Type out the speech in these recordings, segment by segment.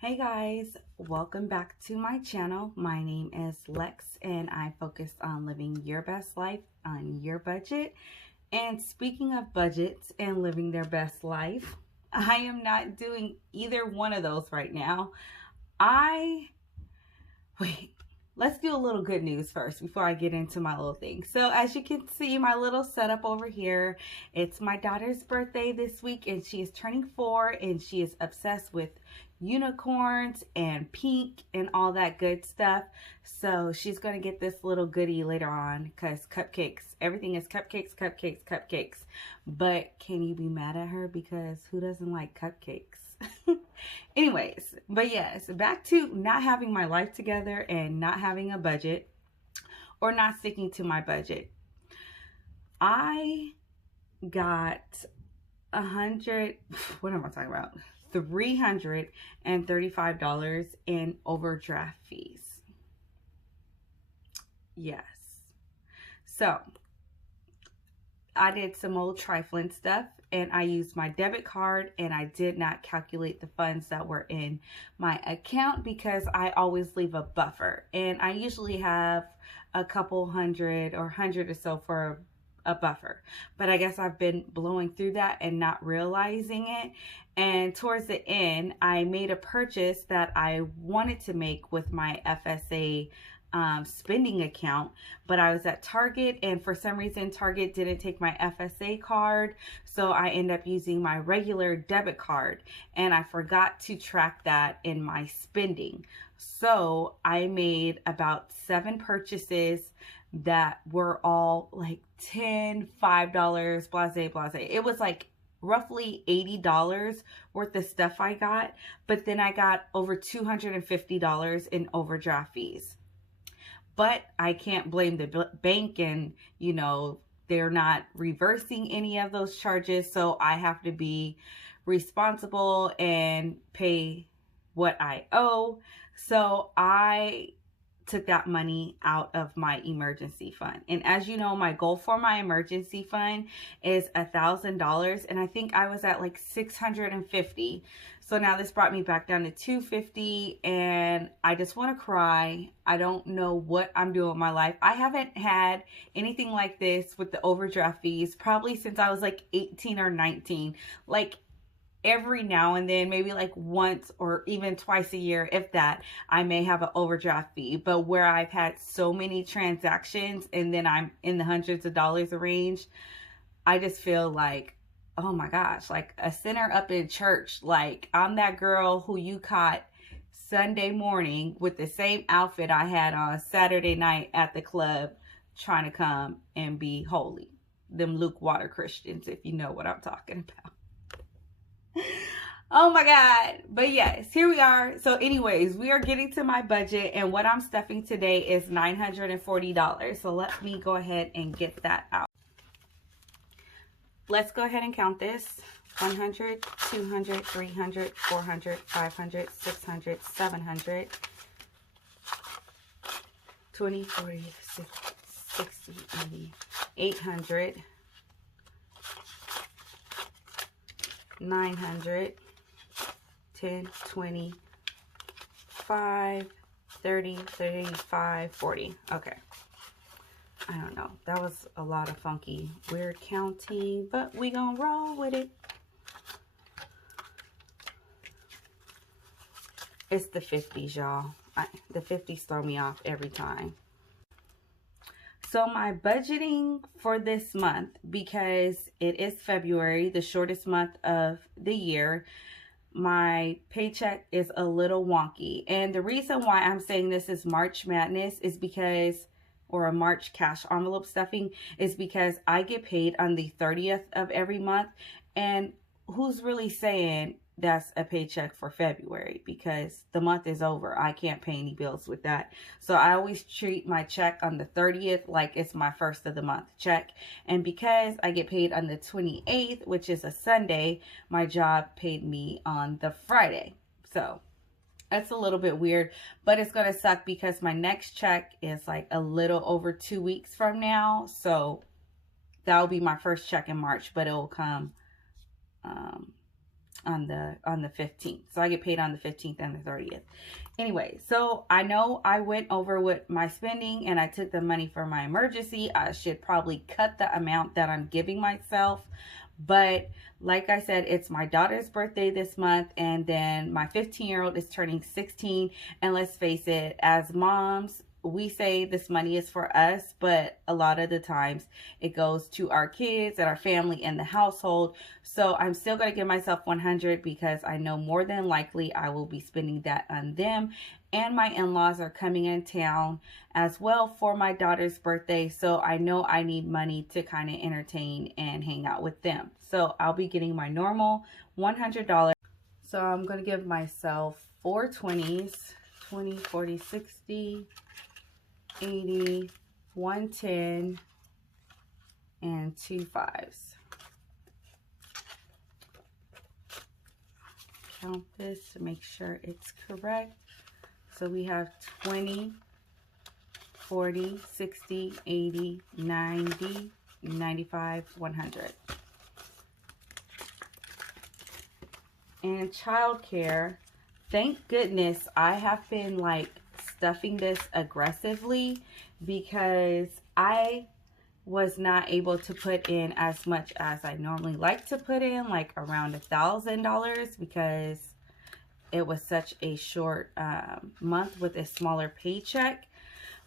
Hey guys, welcome back to my channel. My name is Lex and I focus on living your best life on your budget. And speaking of budgets and living their best life, I am not doing either one of those right now. Wait, let's do a little good news first before I get into my little thing. So as you can see, my little setup over here, it's my daughter's birthday this week and she is turning 4 and she is obsessed with unicorns and pink and all that good stuff. So she's going to get this little goodie later on because cupcakes, everything is cupcakes, cupcakes, cupcakes. But can you be mad at her because who doesn't like cupcakes? Anyways, but yes, back to not having my life together and not having a budget or not sticking to my budget. I got $335 in overdraft fees. Yes. So I did some old trifling stuff and I used my debit card and I did not calculate the funds that were in my account because I always leave a buffer and I usually have a couple hundred or hundred or so for a buffer, but I guess I've been blowing through that and not realizing it. And towards the end, I made a purchase that I wanted to make with my FSA spending account, but I was at Target and for some reason Target didn't take my FSA card, so I ended up using my regular debit card and I forgot to track that in my spending. So I made about 7 purchases that were all like $10, $5, blase blase. It was like roughly $80 worth of stuff I got, but then I got over $250 in overdraft fees. But I can't blame the bank and, you know, they're not reversing any of those charges. So I have to be responsible and pay what I owe. So I took that money out of my emergency fund. And as you know, my goal for my emergency fund is $1,000. And I think I was at like 650. So now this brought me back down to 250 and I just want to cry. I don't know what I'm doing with my life. I haven't had anything like this with the overdraft fees probably since I was like 18 or 19. Like every now and then, maybe like once or even twice a year, if that, I may have an overdraft fee. But where I've had so many transactions and then I'm in the hundreds of dollars range, I just feel like, oh my gosh, like a sinner up in church. Like I'm that girl who you caught Sunday morning with the same outfit I had on Saturday night at the club trying to come and be holy. Them lukewater Christians, if you know what I'm talking about. Oh my God. But yes, here we are. So anyways, we are getting to my budget and what I'm stuffing today is $940. So let me go ahead and get that out. Let's go ahead and count this. 100, 200, 300, 400, 500, 600, 700, 20, 40, 60, 80, 800, 900, 10, 20, 5, 30, 35, 40. Okay. I don't know. That was a lot of funky, weird counting, but we gonna roll with it. It's the 50s, y'all. The 50s throw me off every time. So my budgeting for this month, because it is February, the shortest month of the year, my paycheck is a little wonky. And the reason why I'm saying this is March Madness is because, or a March cash envelope stuffing, is because I get paid on the 30th of every month. And who's really saying that's a paycheck for February? Because the month is over. I can't pay any bills with that. So I always treat my check on the 30th like it's my first of the month check. And because I get paid on the 28th, which is a Sunday, my job paid me on the Friday. So that's a little bit weird, but it's going to suck because my next check is like a little over 2 weeks from now. So that will be my first check in March, but it will come on the 15th. So I get paid on the 15th and the 30th. Anyway, so I know I went over with my spending and I took the money for my emergency. I should probably cut the amount that I'm giving myself. But like I said, it's my daughter's birthday this month, and then my 15-year-old is turning 16. And let's face it, as moms, we say this money is for us, but a lot of the times it goes to our kids and our family and the household. So I'm still going to give myself 100 because I know more than likely I will be spending that on them. And my in-laws are coming in town as well for my daughter's birthday. So I know I need money to kind of entertain and hang out with them. So I'll be getting my normal $100. So I'm going to give myself 4 20s, 20, 40, 60, 80, 110, and 2 5s. Count this to make sure it's correct. So we have 20, 40, 60, 80, 90, 95, 100. And childcare, thank goodness I have been like stuffing this aggressively because I was not able to put in as much as I normally like to put in, like around $1,000, because it was such a short month with a smaller paycheck.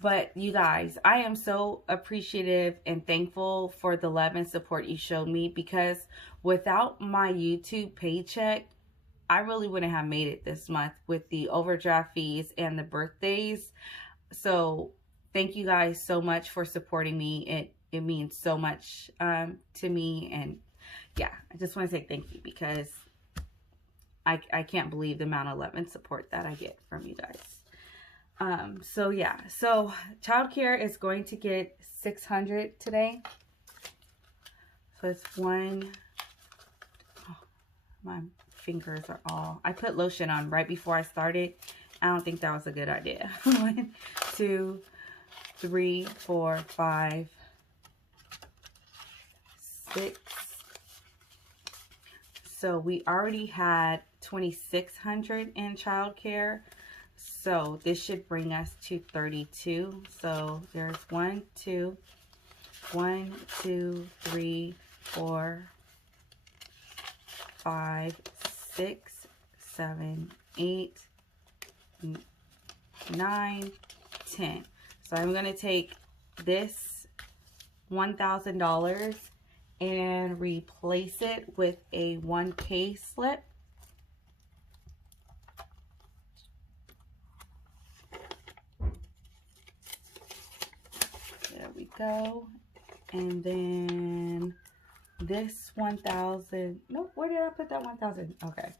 But you guys, I am so appreciative and thankful for the love and support you showed me, because without my YouTube paycheck, I really wouldn't have made it this month with the overdraft fees and the birthdays. So thank you guys so much for supporting me. It means so much to me. And yeah, I just want to say thank you, because I can't believe the amount of love and support that I get from you guys. So yeah, so childcare is going to get 600 today. So it's my fingers are all, I put lotion on right before I started. I don't think that was a good idea. 1, 2, 3, 4, 5, 6. So we already had 2,600 in childcare. So this should bring us to 32. So there's 1, 2, 3, 4, 5, 6, 7, 8, 9, 10. So I'm going to take this $1,000 and replace it with a 1K slip. There we go. And then this 1,000, nope, where did I put that 1,000? Okay,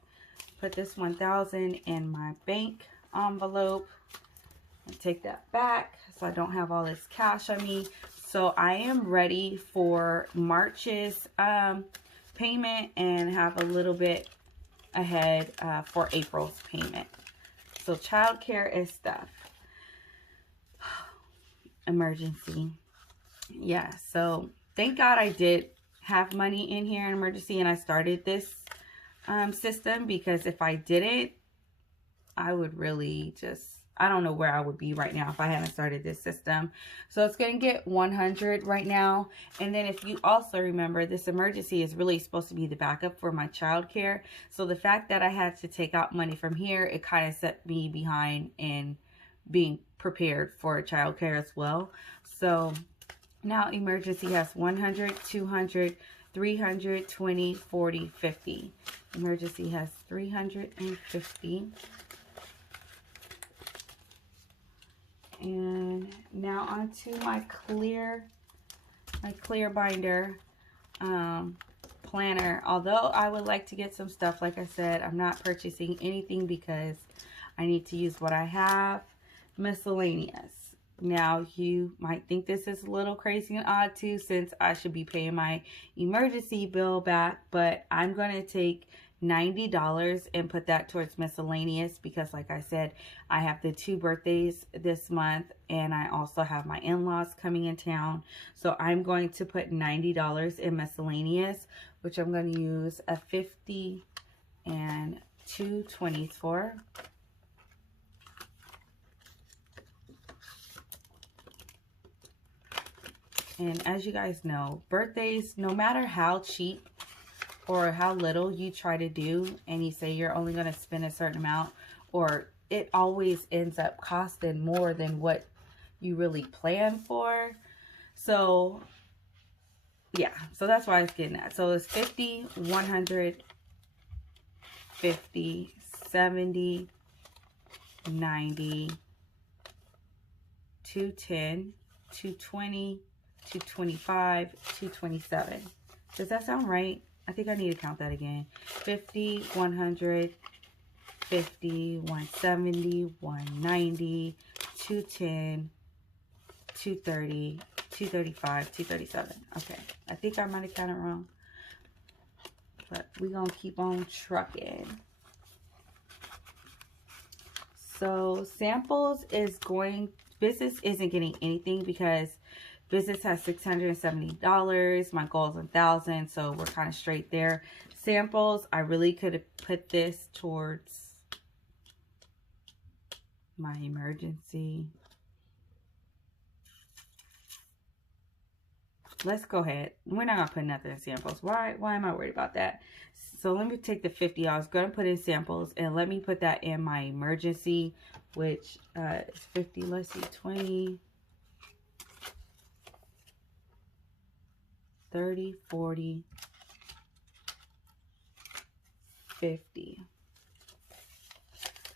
put this 1,000 in my bank envelope and take that back so I don't have all this cash on me. So I am ready for March's payment and have a little bit ahead for April's payment. So childcare is stuff. Emergency. Yeah, so thank God I did have money in here in emergency and I started this system, because if I didn't, I would really just, I don't know where I would be right now if I hadn't started this system. So it's going to get 100 right now. And then if you also remember, this emergency is really supposed to be the backup for my childcare. So the fact that I had to take out money from here, it kind of set me behind in being prepared for childcare as well. So now emergency has 100, 200, 300, 20, 40, 50. Emergency has 350. And now onto my clear binder planner. Although I would like to get some stuff, like I said, I'm not purchasing anything because I need to use what I have. Miscellaneous. Now you might think this is a little crazy and odd too, since I should be paying my emergency bill back, but I'm going to take $90 and put that towards miscellaneous, because like I said, I have the 2 birthdays this month and I also have my in-laws coming in town. So I'm going to put $90 in miscellaneous, which I'm going to use a 50 and 2 20s for. And as you guys know, birthdays, no matter how cheap or how little you try to do, and you say you're only going to spend a certain amount, or it always ends up costing more than what you really plan for. So yeah, so that's why I was getting that. So it's 50, 100, 50, 70, 90, 210, 220, 225, 227. Does that sound right? I think I need to count that again. 50, 100, 50, 170, 190, 210, 230, 235, 237. Okay, I think I might have counted wrong, but we're gonna keep on trucking. So samples is going, business isn't getting anything because business has $670. My goal is 1,000, so we're kind of straight there. Samples, I really could have put this towards my emergency. Let's go ahead. We're not gonna put nothing in samples. Why am I worried about that? So let me take the 50 I was gonna put in samples, and let me put that in my emergency, which is 50. Let's see, 20, 30, 40, 50.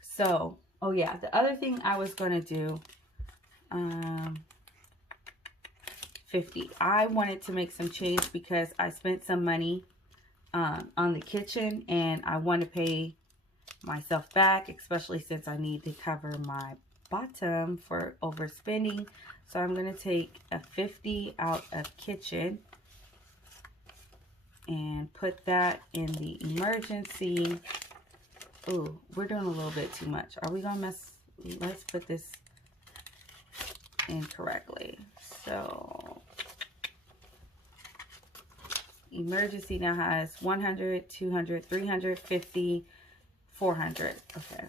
So, oh yeah, the other thing I was gonna do, 50. I wanted to make some change because I spent some money on the kitchen, and I want to pay myself back, especially since I need to cover my bottom for overspending. So I'm going to take a 50 out of kitchen and put that in the emergency. Ooh, we're doing a little bit too much. Are we going to mess? Let's put this in correctly. So emergency now has 100, 200, 350, 400. Okay.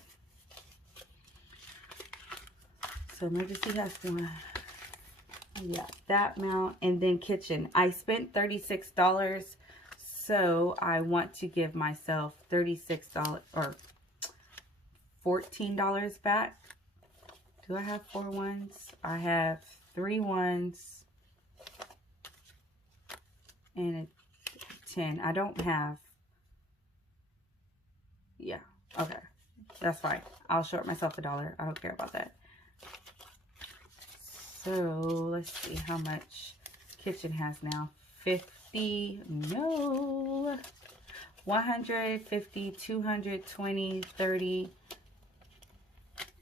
So emergency has one. Yeah, that amount. And then kitchen. I spent $36. So I want to give myself $36 or $14 back. Do I have 4 ones? I have 3 ones and a 10. I don't have. Yeah. Okay. That's fine. I'll short myself $1. I don't care about that. So let's see how much kitchen has now. 50. No. 150, 220, 30.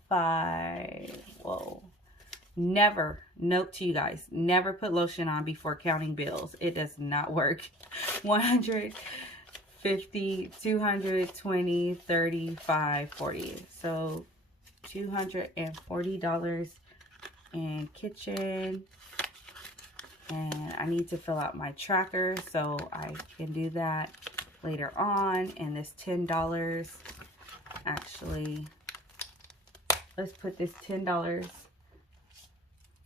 5. Whoa. Never, note to you guys, never put lotion on before counting bills. It does not work. 150, 220, 35, 40. So $240 in kitchen. And I need to fill out my tracker, so I can do that later on. And this $10, actually, let's put this $10,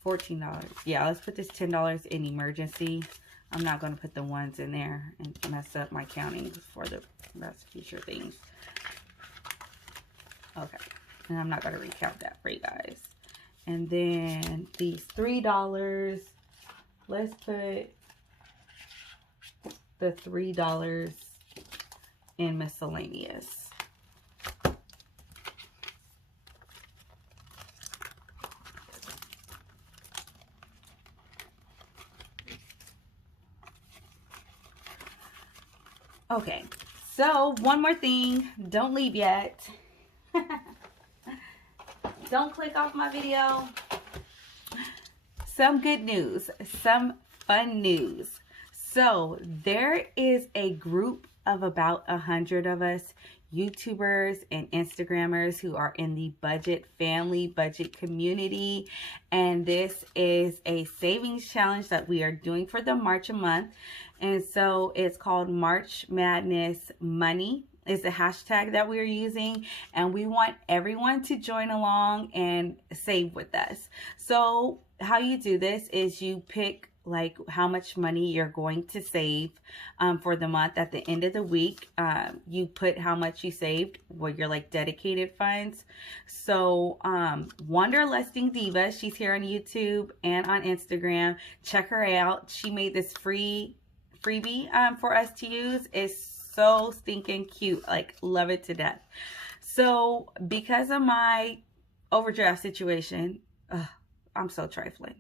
$14. Yeah, let's put this $10 in emergency. I'm not going to put the ones in there and mess up my counting for the rest future things. Okay. And I'm not going to recount that for you guys. And then these $3, let's put the $3 in miscellaneous. Okay, so one more thing. Don't leave yet. Don't click off my video. Some good news, some fun news. So there is a group of about 100 of us, YouTubers and Instagrammers, who are in the budget family, budget community. And this is a savings challenge that we are doing for the March month. And so it's called March Madness Money is the hashtag that we're using, and we want everyone to join along and save with us. So how you do this is you pick like how much money you're going to save for the month. At the end of the week, you put how much you saved, what your like dedicated funds. So Wanderlusting Diva, she's here on YouTube and on Instagram. Check her out. She made this freebie for us to use. It's so stinking cute. Like, love it to death. So because of my overdraft situation, I'm so trifling.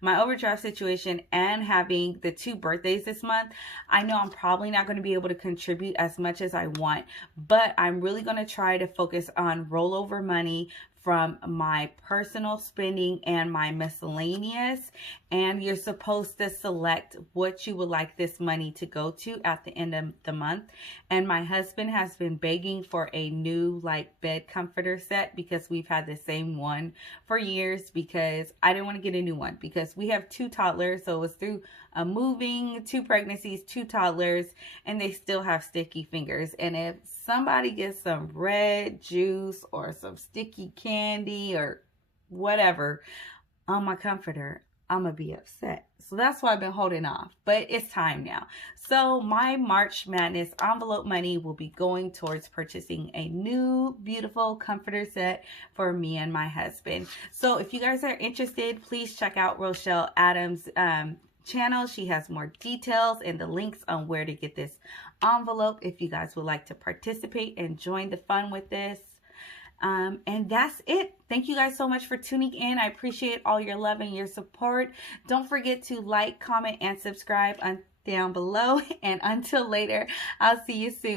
My overdraft situation and having the 2 birthdays this month, I know I'm probably not going to be able to contribute as much as I want, but I'm really going to try to focus on rollover money from my personal spending and my miscellaneous. And you're supposed to select what you would like this money to go to at the end of the month. And my husband has been begging for a new like bed comforter set, because we've had the same one for years, because I didn't want to get a new one because we have 2 toddlers. So it was through a moving, 2 pregnancies, 2 toddlers, and they still have sticky fingers. And if somebody gets some red juice or some sticky candy or whatever on my comforter, I'm gonna be upset. So that's why I've been holding off, but it's time now. So my March Madness envelope money will be going towards purchasing a new beautiful comforter set for me and my husband. So if you guys are interested, please check out Rochelle Adams' channel. She has more details and the links on where to get this envelope if you guys would like to participate and join the fun with this. And that's it. Thank you guys so much for tuning in. I appreciate all your love and your support. Don't forget to like, comment, and subscribe down below. And until later, I'll see you soon.